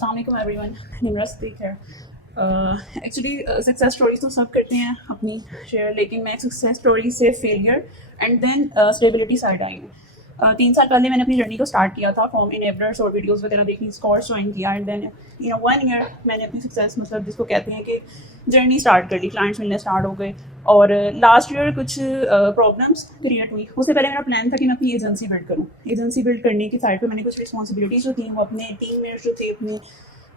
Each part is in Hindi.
अस्सलाम वालेकुम एवरीवन, निमरा स्पीक है। एक्चुअली सक्सेस स्टोरीज तो सब करते हैं अपनी शेयर, लेकिन मैं सक्सेस स्टोरी से failure and then stability side आई हूँ। 3 साल पहले मैंने अपनी जर्नी को स्टार्ट किया था, फॉर्म इनेबलर्स और वीडियोस वगैरह देखी, कोर्स ज्वाइन किया एंड देन 1 ईयर मैंने अपनी सक्सेस मतलब जिसको कहते हैं कि जर्नी स्टार्ट कर ली, क्लाइंट्स मिलने स्टार्ट हो गए। और लास्ट ईयर कुछ प्रॉब्लम्स क्रिएट हुई। उससे पहले मेरा प्लान था कि मैं अपनी एजेंसी बिल्ड करूँ। एजेंसी बिल्ड करने की साइड पर मैंने कुछ रिस्पॉन्सिबिलिटीज़ जो थी वो अपने टीम मेट्स जो थे, अपनी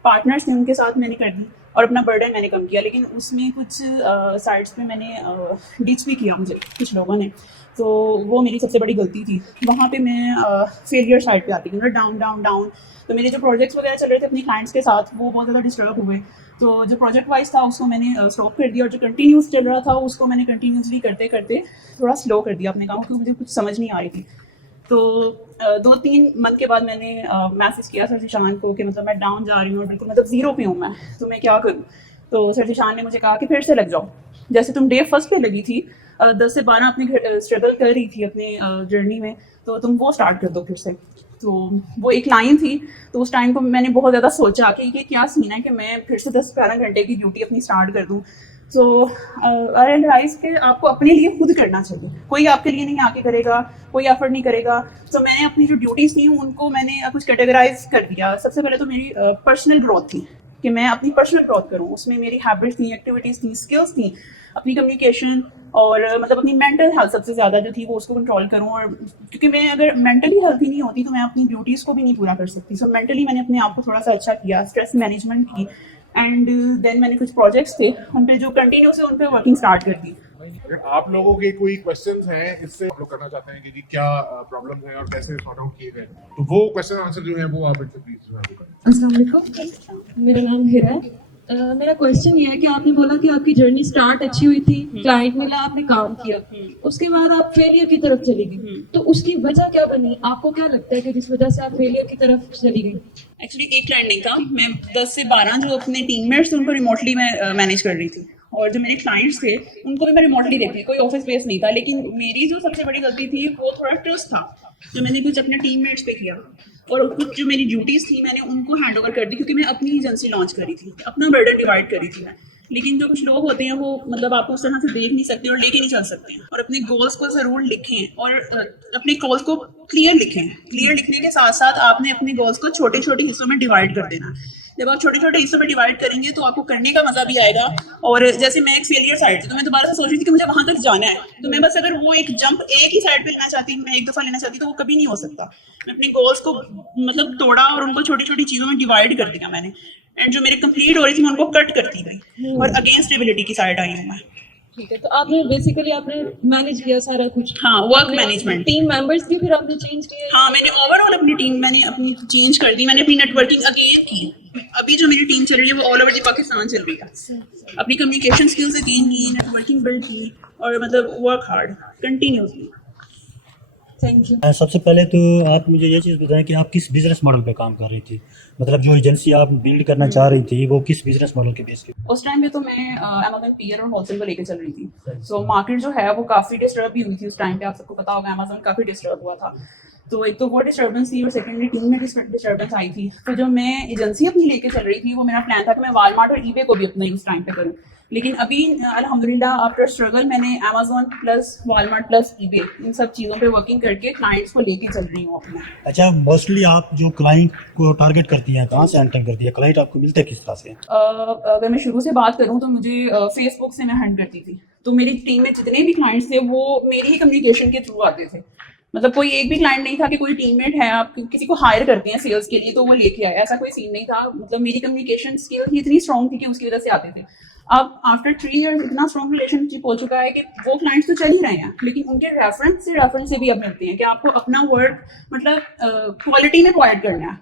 पार्टनर्स थे, उनके साथ मैंने कर दी और अपना बर्डन मैंने कम किया। लेकिन उसमें कुछ साइड्स पे मैंने डिच भी किया मुझे कुछ लोगों ने, तो वो मेरी सबसे बड़ी गलती थी। वहाँ पे मैं फेलियर साइड पे आती थी, मतलब डाउन डाउन डाउन। तो मेरे जो प्रोजेक्ट्स वगैरह चल रहे थे अपनी क्लाइंट्स के साथ, वो बहुत ज़्यादा डिस्टर्ब हुए। तो जो प्रोजेक्ट वाइज था उसको मैंने स्टॉप कर दिया, और जो कंटिन्यूस चल रहा था उसको मैंने कंटिन्यूसली करते करते थोड़ा स्लो कर दिया अपने काम, क्योंकि मुझे कुछ समझ नहीं आ रही थी। तो 2-3 मंथ के बाद मैंने मैसेज किया सर ज़ीशान को कि मतलब मैं डाउन जा रही हूँ और बिल्कुल मतलब ज़ीरो पे हूँ मैं, तो मैं क्या करूँ। तो सर ज़ीशान ने मुझे कहा कि फिर से लग जाओ, जैसे तुम डे फर्स्ट पे लगी थी, 10 से 12 अपनी स्ट्रगल कर रही थी अपने जर्नी में, तो तुम वो स्टार्ट कर दो फिर से। तो वो एक लाइन थी। तो उस टाइम को मैंने बहुत ज़्यादा सोचा कि ये क्या सीन है कि मैं फिर से 10-12 घंटे की ड्यूटी अपनी स्टार्ट कर दूँ। सो आई रियलाइज़ कि आपको अपने लिए खुद करना चाहिए, कोई आपके लिए नहीं आके करेगा, कोई एफर्ट नहीं करेगा। तो मैंने अपनी जो ड्यूटीज़ थी उनको मैंने कुछ कैटेगराइज कर दिया। सबसे पहले तो मेरी पर्सनल ग्रोथ थी कि मैं अपनी पर्सनल ग्रोथ करूँ, उसमें मेरी हैबिट्स थी, एक्टिविटीज़ थी, स्किल्स थी, अपनी कम्युनिकेशन और मतलब अपनी मेंटल हेल्थ सबसे ज़्यादा जो थी वो उसको कंट्रोल करूँ। और क्योंकि मैं अगर मेंटली हेल्थी नहीं होती तो मैं अपनी ड्यूटीज़ को भी नहीं पूरा कर सकती। सो मेंटली मैंने अपने आप को थोड़ा सा अच्छा किया, स्ट्रेस मैनेजमेंट की एंड देन मैंने कुछ प्रोजेक्ट्स थे उन पे जो कंटिन्यूस है उन पे वर्किंग स्टार्ट कर दी। आप लोगों के कोई क्वेश्चंस हैं इससे आप लोग करना चाहते हैं कि क्या प्रॉब्लम है और कैसे सॉर्ट आउट किए गए, तो वो क्वेश्चन आंसर जो है वो आप इनसे प्लीज जो है वो करें। अस्सलाम वालेकुम, मेरा नाम हिरा है। मेरा क्वेश्चन ये है कि आपने बोला कि आपकी जर्नी स्टार्ट अच्छी हुई थी, क्लाइंट मिला, आपने काम किया, उसके बाद आप फेलियर की तरफ चली गई, तो उसकी वजह क्या बनी? आपको क्या लगता है कि जिस वजह से आप फेलियर की तरफ चली गई? एक्चुअली एक क्लाइंट नहीं था, मैं 10 से 12 जो अपने टीममेट्स थे उनको रिमोटली मैं मैनेज कर रही थी, और जो मेरे क्लाइंट्स थे उनको भी मैं रिमोटली देखती थी, कोई ऑफिस बेस नहीं था। लेकिन मेरी जो सबसे बड़ी गलती थी वो थोड़ा ट्रस्ट था जो मैंने कुछ अपने टीममेट्स पे किया, और कुछ जो मेरी ड्यूटीज़ थी मैंने उनको हैंड ओवर कर दी, क्योंकि मैं अपनी एजेंसी लॉन्च करी थी, अपना बर्डन डिवाइड करी थी मैं। लेकिन जो कुछ लोग होते हैं वो मतलब आपको उस तरह से देख नहीं सकते और लेके नहीं चल सकते हैं। और अपने गोल्स को ज़रूर लिखें और अपने गोल्स को क्लियर लिखें। क्लियर लिखने के साथ साथ आपने अपने गोल्स को छोटे छोटे हिस्सों में डिवाइड कर देना। जब आप छोटे छोटे हिस्सों में डिवाइड करेंगे तो आपको करने का मजा भी आएगा। और जैसे मैं एक फेलियर साइड थी, तो मैं दोबारा से सोच रही थी कि मुझे वहां तक जाना है, तो मैं बस अगर वो एक जंप एक ही साइड पे लेना चाहती, मैं एक दफा लेना चाहती, तो वो कभी नहीं हो सकता। मैं अपने गोल्स को मतलब तोड़ा और उनको छोटी छोटी चीजों में डिवाइड कर दिया मैंने, एंड जो मेरी कंप्लीट हो रही थी मैं उनको कट करती गई और अगेन स्टेबिलिटी की साइड आई हूँ मैं। ठीक है, तो आपने बेसिकली आपने मैनेज किया सारा कुछ। हाँ, वर्क मैनेजमेंट। टीम मेंबर्स भी फिर आपने चेंज किए? हाँ, मैंने ओवरऑल अपनी टीम मैंने अपनी चेंज कर दी। मैंने अपनी नेटवर्किंग अगेन की। अभी जो मेरी टीम चल रही है वो ऑल ओवर द पाकिस्तान चल रही है। अपनी कम्युनिकेशन स्किल्स अगेन की, नेटवर्किंग बिल्ड की, और मतलब work hard continuously. Thank you. सबसे पहले तो आप मुझे ये चीज़ बताएं कि आप किस बिजनेस मॉडल पे काम कर रही थी, मतलब जो एजेंसी आप बिल्ड करना चाह रही थी वो किस बिजनेस मॉडल के बेस पे? उस टाइम पे तो मैं अमेज़न पीयर और होलसेल को लेकर चल रही थी। सो मार्केट जो है वो काफ़ी डिस्टर्ब भी हुई थी उस टाइम पे, आप सबको पता होगा अमेज़न काफ़ी डिस्टर्ब हुआ था। तो एक तो वो डिस्टर्बेंस थी और सेकेंडली टीम में डिस्टर्बेंस आई थी। तो जो मैं एजेंसी अपनी लेके चल रही थी वो मेरा प्लान था कि मैं वालमार्ट और ईबे को भी अपना उस टाइम पे करूँ। लेकिन अभी अल्हम्दुलिल्लाह आफ्टर स्ट्रगल मैंने Amazon plus Walmart plus eBay इन सब चीज़ों पे वर्किंग करके क्लाइंट्स को लेके चल रही हूँ अपना। अच्छा, मोस्टली आप जो क्लाइंट को टारगेट करती हैं कहाँ से एंटर करती है, क्लाइंट आपको मिलता है किस तरह से? अगर मैं शुरू से बात करूँ तो मुझे फेसबुक से मैं हंट करती थी। तो मेरी टीम में जितने भी क्लाइंट्स थे वो मेरी ही कम्युनिकेशन के थ्रू आते थे। मतलब कोई एक भी क्लाइंट नहीं था कि कोई टीममेट है, आप किसी को हायर करते हैं सेल्स के लिए तो वो लेके आए, ऐसा कोई सीन नहीं था। मतलब मेरी कम्युनिकेशन स्किल ही इतनी स्ट्रॉन्ग थी कि उसकी वजह से आते थे। अब आफ्टर 3 ईयर्स इतना स्ट्रॉन्ग रिलेशनशिप हो चुका है कि वो क्लाइंट्स तो चल ही रहे हैं, लेकिन उनके रेफरेंस से भी अब मिलते हैं कि आपको अपना वर्क मतलब क्वालिटी में प्रोवाइड करना है।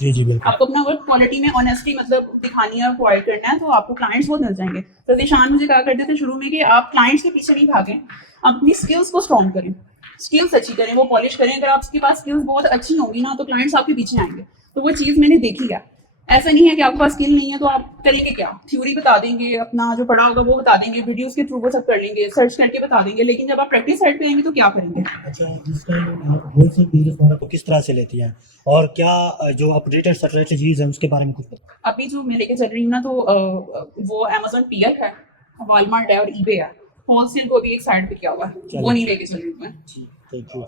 जी जी बिल्कुल। आपको अपना वर्क क्वालिटी में ऑनेस्टी मतलब दिखानी है, प्रोवाइड करना है, तो आपको क्लाइंट्स बहुत मिल जाएंगे। तो ज़ीशान मुझे कहा करते थे शुरू में कि आप क्लाइंट्स के पीछे नहीं भागें, आप अपनी स्किल्स को स्ट्रॉन्ग करें, स्किल्स अच्छी करें, वो पॉलिश करें। अगर आपके पास स्किल्स बहुत अच्छी होंगी ना तो क्लाइंट्स आपके पीछे आएंगे। तो वो चीज़ मैंने देखी है। ऐसा नहीं है कि आपके पास स्किल नहीं है तो आप करेंगे क्या, थ्योरी बता देंगे, अपना जो पढ़ा होगा वो बता देंगे, वीडियोस के थ्रू वो सब कर लेंगे, सर्च करके बता देंगे, लेकिन जब आप प्रैक्टिस साइड पे आएंगे तो क्या करेंगे। अच्छा, इस टाइम आप होलसेल बिजनेस मॉडल को किस तरह से लेती हैं और क्या जो अपडेटेड स्ट्रेटजीज हैं उसके बारे में कुछ बताएं। अभी जो मैं लेके चल रही हूँ ना, तो वो अमेजोन पीएल है, वॉलमार्ट है और ईबे है। होलसेल को भी एक साइड पे किया हुआ है, वो नहीं लेके चल रही हूँ मैं। Thank you.